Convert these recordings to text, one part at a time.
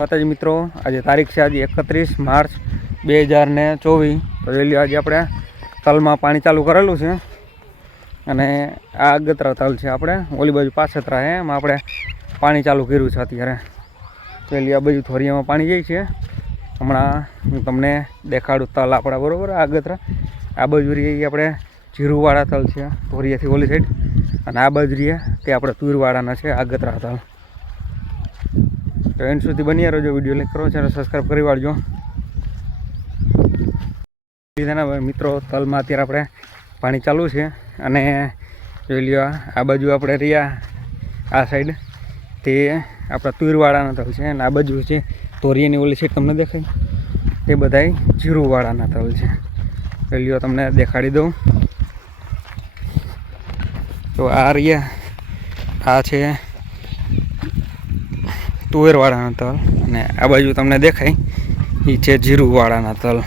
માતાજી મિત્રો, આજે તારીખ છે આજે એકત્રીસ માર્ચ બે હજાર ને ચોવીસ. તો વેલી આજે આપણે તલમાં પાણી ચાલુ કરેલું છે. અને આ અગતરા તલ છે આપણે, ઓલી બાજુ પાછતરા છે એમાં આપણે પાણી ચાલુ કર્યું છે અત્યારે. પેલી આ બાજુ થોરિયામાં પાણી જાય છે. હમણાં હું તમને દેખાડું તલ આપણા, બરાબર? આ અગતરા. આ બાજુ રહી આપણે જીરુવાળા તલ છે થોરિયાથી ઓલી સાઈડ અને આ બાજુ રહીએ તે આપણે તુરવાળાના છે આગતરા તલ. તો એન્ડ સુધી બની રહેજો વીડિયો લાઈક કરો, ચેનલ સબસ્ક્રાઈબ કરી વાળજો. લીધાના મિત્રો, તલમાં અત્યારે આપણે પાણી ચાલુ છે અને જોઈ લ્યો આ બાજુ આપણે રહ્યા આ સાઈડ તે આપણા તુરવાળાના તલ છે અને આ બાજુ છે તોરિયાની ઓલી છે તમને દેખાય? તે બધાય જીરુવાળાના તલ છે. લ્યો, તમને દેખાડી દઉં. તો આ રહ્યા, આ છે તુવેરવાળાના તલ અને આ બાજુ તમને દેખાય. એ છે જીરુવાળાના તલ.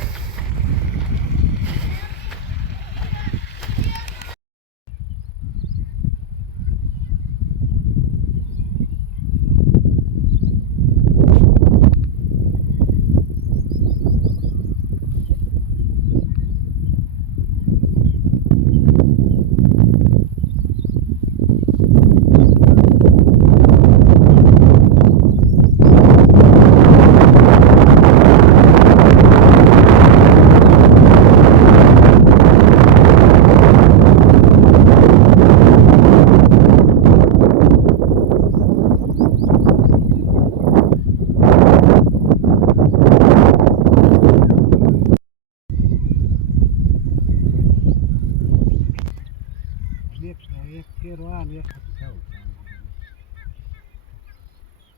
lipsne, egy kér állni, egy hát kell.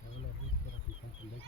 Ebből a búcsúra, hogy nem tudjuk.